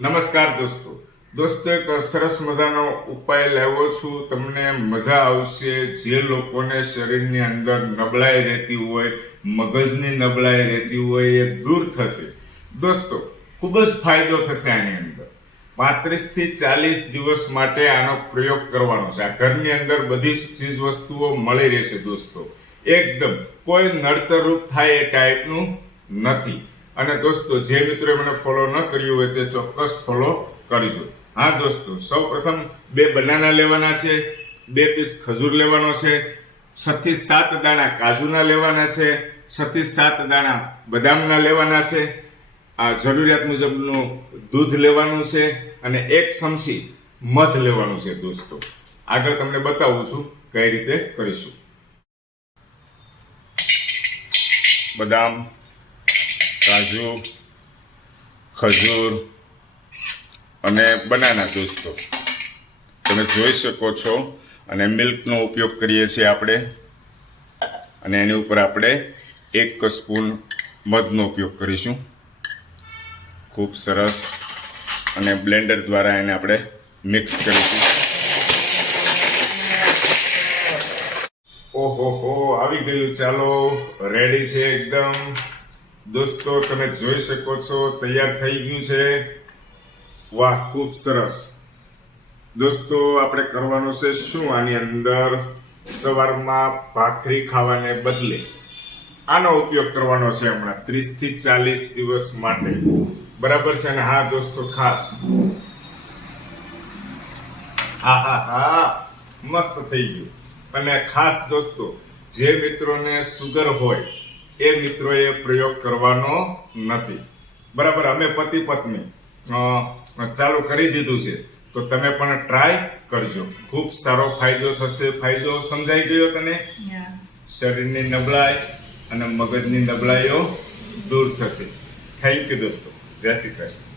નમસ્કાર દોસ્તો. દોસ્તો, એક સરસ મજાનો ઉપાય લાવ્યો છું. તમને મજા આવશે. જે લોકોને શરીરની અંદર નબળાઈ રહેતી હોય, મગજની નબળાઈ રહેતી હોય, એ દૂર થશે. દોસ્તો, ખૂબ જ ફાયદો થશે આની અંદર. પાંત્રીસથી ચાલીસ દિવસ માટે આનો પ્રયોગ કરવાનો છે. આ ઘરની અંદર બધી ચીજ વસ્તુઓ મળી રહેશે દોસ્તો. એકદમ. કોઈ નડતરરૂપ થાય એ ટાઈપનું નથી. અને દોસ્તો, જે મિત્રોએ મને ફોલો ન કર્યું હોય તે ચોક્કસ ફોલો કરજો. હા, દોસ્તો, સૌ પ્રથમ બે બનાના લેવાના છે, બે પીસ ખજૂર લેવાનો છે, છથી સાત દાણા કાજુના લેવાના છે, છથી સાત દાણા બદામના લેવાના છે, આ જરૂરિયાત મુજબનું દૂધ લેવાનું છે અને એક ચમચી મધ લેવાનું છે, દોસ્તો. આગળ તમને બતાવું છું કઈ રીતે કરીશું. બદામ કાજુ, ખજૂર અને બનાના દોસ્તો તમે જોઈ શકો છો અને મિલ્કનો ઉપયોગ કરીએ છીએ આપણે. અને એની ઉપર આપણે એક સ્પૂન મધનો ઉપયોગ કરીશું. ખૂબ સરસ. અને બ્લેન્ડર દ્વારા એને આપણે મિક્સ કરીશું. ઓહો, હો, આવી ગયું. ચાલો રેડી છે એકદમ. દોસ્તો, તમે જોઈ શકો છો, તૈયાર થઈ ગયું છે. વાહ, ખૂબ સરસ. દોસ્તો, આપણે કરવાનું છે શું આની અંદર? સવારમાં ભાખરી ખાવાને બદલે આનો ઉપયોગ કરવાનો છે હમણાં ત્રીસથી ચાલીસ દિવસ માટે. બરાબર છે ને? હા, દોસ્તો, ખાસ. હા હા હા. મસ્ત થઈ ગયું. અને ખાસ દોસ્તો, જે મિત્રોને સુગર હોય એ મિત્રોએ પ્રયોગ કરવાનો નથી. બરાબર અમે પતિ પત્ની ચાલુ કરી દીધું છે. તો તમે પણ ટ્રાય કરજો. ખૂબ સારો ફાયદો થશે. ફાયદો સમજાઈ ગયો તને? શરીરની નબળાઈ અને મગજની નબળાઈઓ દૂર થશે. થેન્ક યુ દોસ્તો. જય શ્રી કૃષ્ણ.